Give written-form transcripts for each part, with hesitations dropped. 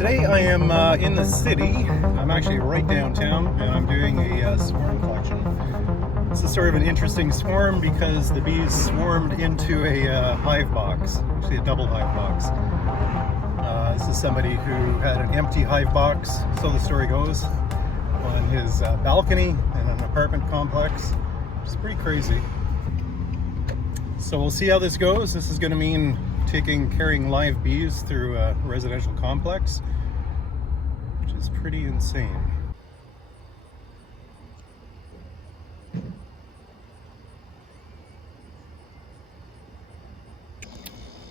Today I am in the city. I'm actually right downtown and I'm doing a swarm collection. This is sort of an interesting swarm because the bees swarmed into a hive box, actually a double hive box. This is somebody who had an empty hive box, so the story goes, on his balcony in an apartment complex, which is pretty crazy. So we'll see how this goes. This is going to mean carrying live bees through a residential complex, which is pretty insane.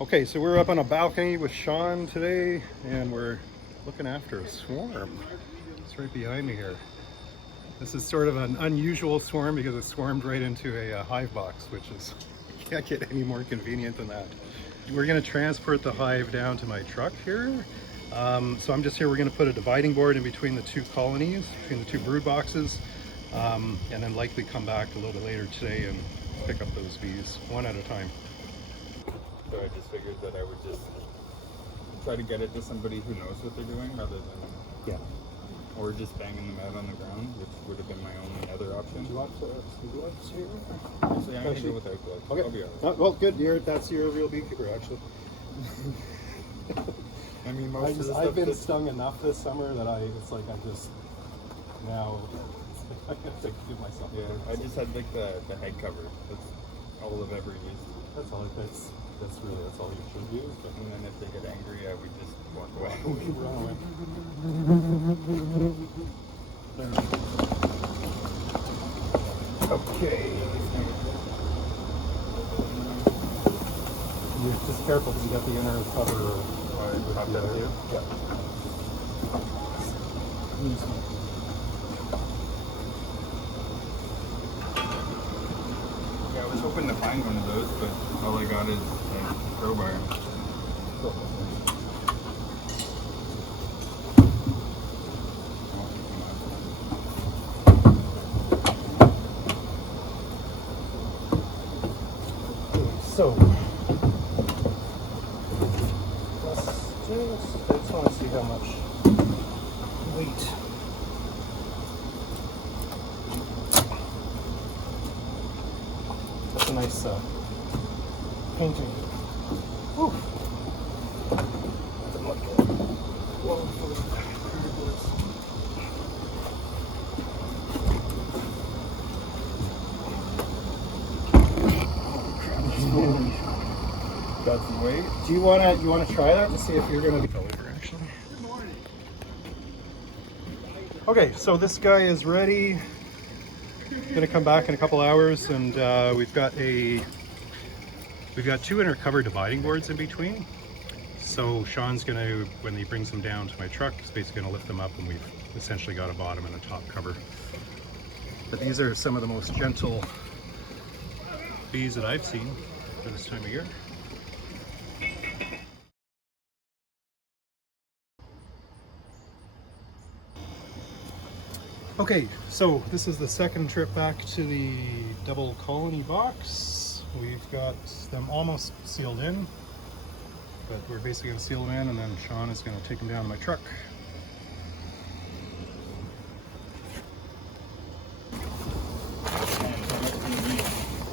Okay, so we're up on a balcony with Sean today, and we're looking after a swarm. It's right behind me here. This is sort of an unusual swarm because it swarmed right into a hive box, which is, you can't get any more convenient than that. We're going to transport the hive down to my truck here. So I'm just here, we're going to put a dividing board in between the two colonies, between the two brood boxes, and then likely come back a little bit later today and pick up those bees one at a time. So I just figured that I would just try to get it to somebody who knows what they're doing rather than or just banging them out on the ground, which would have been my only other option. Do you want gloves here? Actually, I'm going to go without gloves. Okay. I'll be all right. Well, good. That's your real beekeeper, actually. I mean, most of the I've stuff been that's- stung enough this summer that it's like I'm just now I have to give myself. Yeah, I just had like the head cover. That's all I've ever used. That's all you should use. But And then if they get angry, I would just walk away. we can run away. Okay. You're just careful because you got the inner cover. Pop that too? Yeah. Yeah, I was hoping to find one of those, but all I got is a crowbar. So, I just want to see how much weight. That's a nice painting. Whew. Doesn't look good. Got some weight. Do you wanna try that to see if you're gonna be over actually? Good morning. Okay, so this guy is ready. Gonna come back in a couple hours, and we've got two inner cover dividing boards in between. So Sean's gonna, when he brings them down to my truck, he's basically gonna lift them up, and we've essentially got a bottom and a top cover. But these are some of the most gentle bees that I've seen for this time of year. Okay, so this is the second trip back to the double colony box. We've got them almost sealed in, but we're basically going to seal them in, and then Sean is going to take them down to my truck.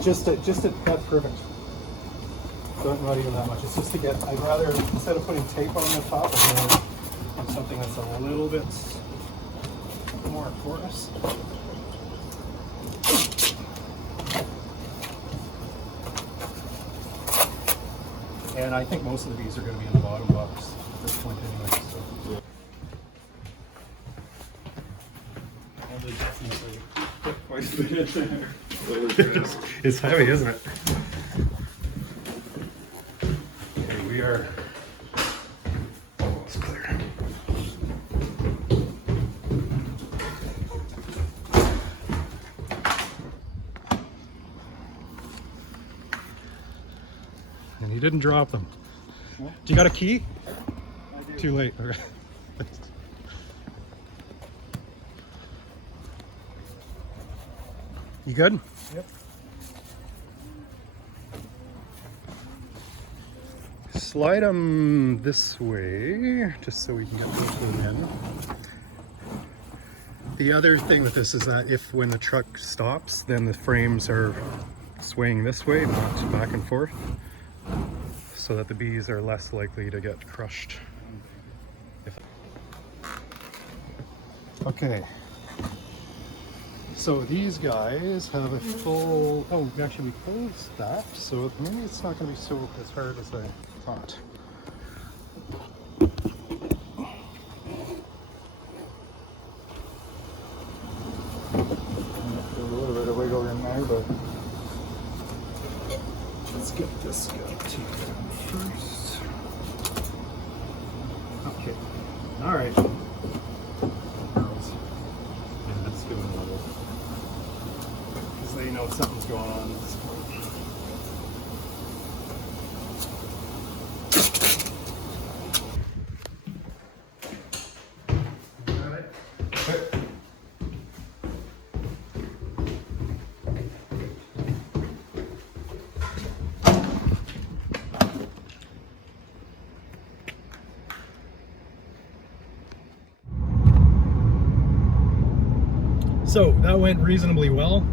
That's perfect. Not even that much. It's just to get, I'd rather, instead of putting tape on the top, I'd rather have something that's a little bit more porous. And I think most of the bees are going to be in the bottom box at this point anyway. So. And they definitely Quite a bit there. it's heavy, isn't it? Okay, we are almost clear. And he didn't drop them. What? Do you got a key? I do. Too late. Okay. You good? Yep. slide them this way, just so we can get both of them in. The other thing with this is that if when the truck stops, then the frames are swaying this way, not back and forth, so that the bees are less likely to get crushed. Okay, so these guys have a full, oh, actually we closed that, so maybe it's not going to be so as hard as I thought. A little bit of wiggle in there, but let's get this guy taken first. Okay, all right. Yeah, let's give them a little, because they know something's going on at this point. Got it? Okay. So that went reasonably well.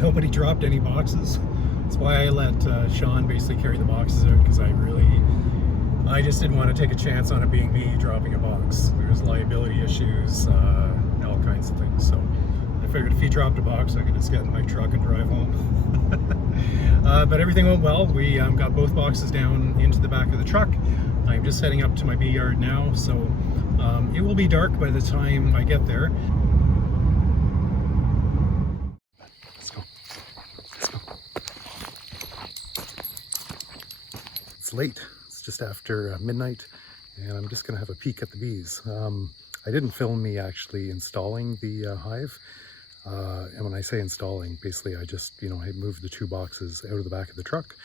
Nobody dropped any boxes. That's why I let Sean basically carry the boxes out, because I just didn't want to take a chance on it being me dropping a box. There's liability issues, all kinds of things. So I figured if he dropped a box, I could just get in my truck and drive home. But everything went well. We got both boxes down into the back of the truck. I'm just heading up to my bee yard now, so it will be dark by the time I get there. Let's go. Let's go. It's late. It's just after midnight, and I'm just going to have a peek at the bees. I didn't film me actually installing the hive. And when I say installing, basically I just, I moved the two boxes out of the back of the truck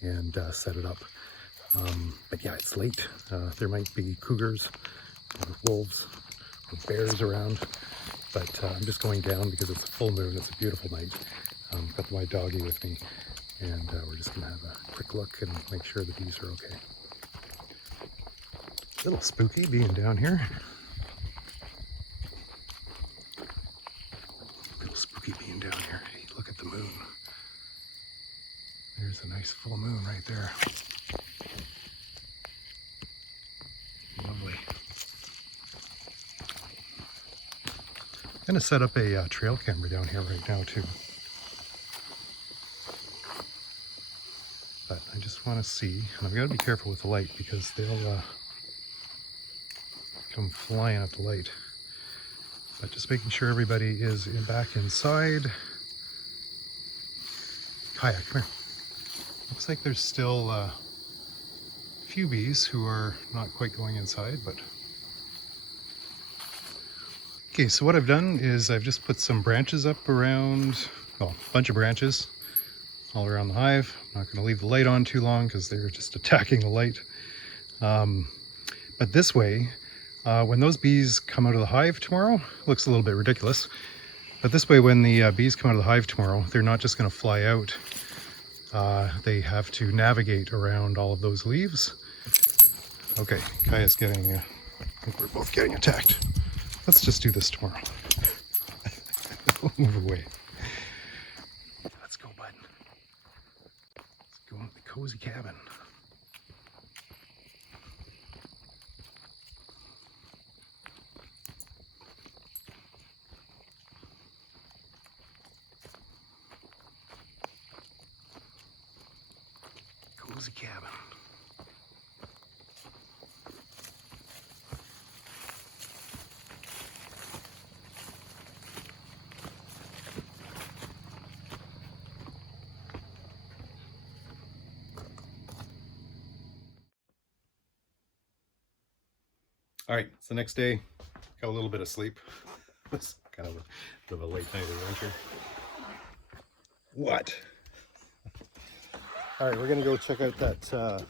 and set it up. But yeah, it's late. There might be cougars, or wolves, or bears around, but I'm just going down because it's a full moon. It's a beautiful night. Got my doggy with me, and we're just gonna have a quick look and make sure the bees are okay. A little spooky being down here. A little spooky being down here. Hey, look at the moon. There's a nice full moon right there. Lovely. I'm going to set up a trail camera down here right now too. But I just want to see, and I've got to be careful with the light because they'll come flying at the light. But just making sure everybody is back inside. Kaya, come here. Looks like there's still a few bees who are not quite going inside, but okay, so what I've done is I've just put some branches up around, well, a bunch of branches all around the hive. I'm not going to leave the light on too long because they're just attacking the light. But this way, when those bees come out of the hive tomorrow, looks a little bit ridiculous, but this way when the bees come out of the hive tomorrow, they're not just going to fly out. They have to navigate around all of those leaves. Okay, Kaya's getting, I think we're both getting attacked. Let's just do this tomorrow. Move away. Let's go, bud. Let's go into the cozy cabin. Cozy cabin. All right, it's the next day. Got a little bit of sleep. It's kind of a bit of a late night adventure. What? All right, we're gonna go check out that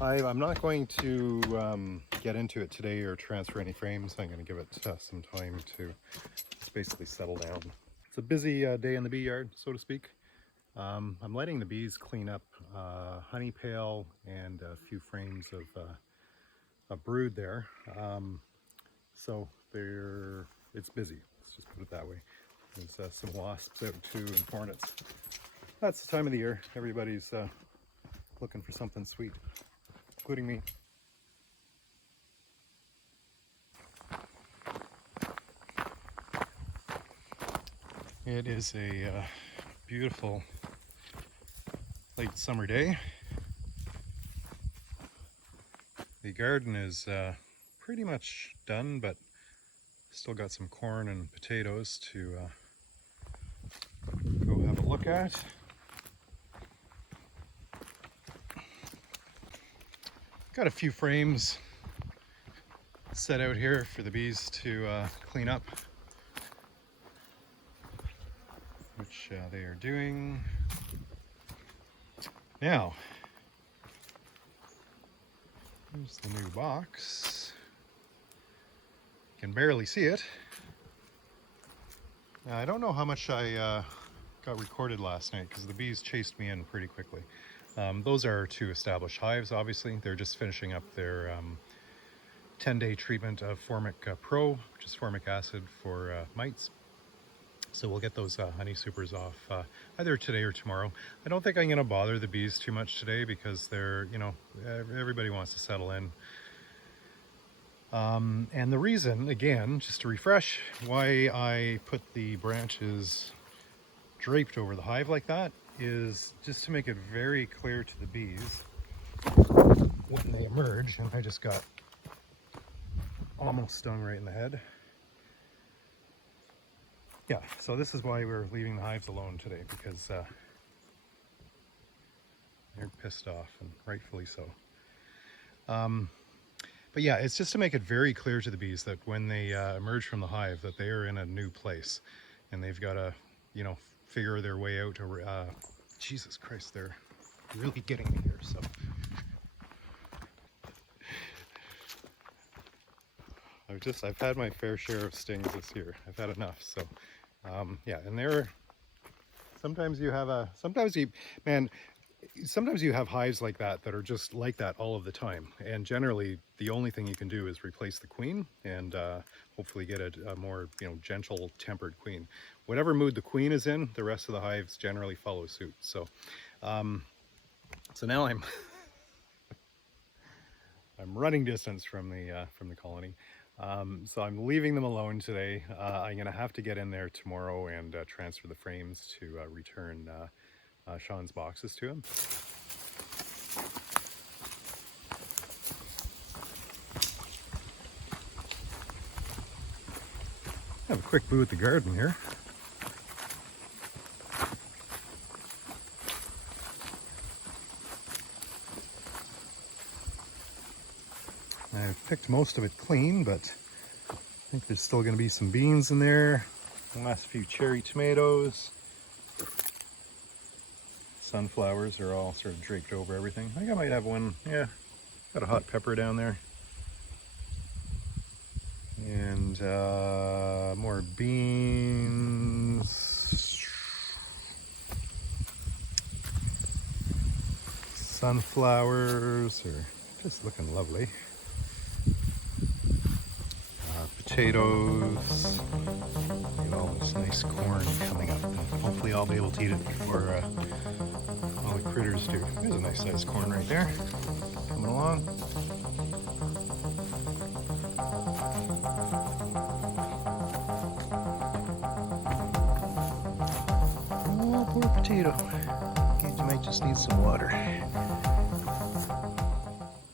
hive. I'm not going to get into it today or transfer any frames. I'm gonna give it some time to just basically settle down. It's a busy day in the bee yard, so to speak. I'm letting the bees clean up honey pail and a few frames of a brood there. So it's busy, let's just put it that way. There's some wasps out too and hornets. That's the time of the year. Everybody's looking for something sweet, including me. It is a beautiful late summer day. The garden is pretty much done, but still got some corn and potatoes to go have a look at. Got a few frames set out here for the bees to clean up, which they are doing. Now, here's the new box. You can barely see it. I don't know how much I got recorded last night because the bees chased me in pretty quickly. Those are 2 established hives, obviously. They're just finishing up their 10-day treatment of Formic Pro, which is formic acid for mites. So we'll get those honey supers off either today or tomorrow. I don't think I'm going to bother the bees too much today because they're, you know, everybody wants to settle in. And the reason, again, just to refresh, why I put the branches draped over the hive like that is just to make it very clear to the bees when they emerge. And I just got almost stung right in the head. Yeah, so this is why we're leaving the hives alone today, because they're pissed off, and rightfully so. But yeah, it's just to make it very clear to the bees that when they emerge from the hive, that they are in a new place, and they've got to, you know, figure their way out. Jesus Christ, they're really getting me here. So I've had my fair share of stings this year. I've had enough. So yeah, and sometimes you have sometimes you have hives like that are just like that all of the time, and generally the only thing you can do is replace the queen and hopefully get a more, you know, gentle tempered queen. Whatever mood the queen is in, the rest of the hives generally follow suit. So so now I'm running distance from the colony. So I'm leaving them alone today. I'm gonna have to get in there tomorrow and transfer the frames to return Sean's boxes to him. Have a quick boo at the garden here. I've picked most of it clean, but I think there's still going to be some beans in there. The last few cherry tomatoes. Sunflowers are all sort of draped over everything. I think I might have one, yeah, got a hot pepper down there. And more beans. Sunflowers are just looking lovely. Potatoes. Get all this nice corn coming up. Hopefully I'll be able to eat it before all the critters do. There's a nice sized corn right there. Coming along. Oh, poor potato. It might just need some water.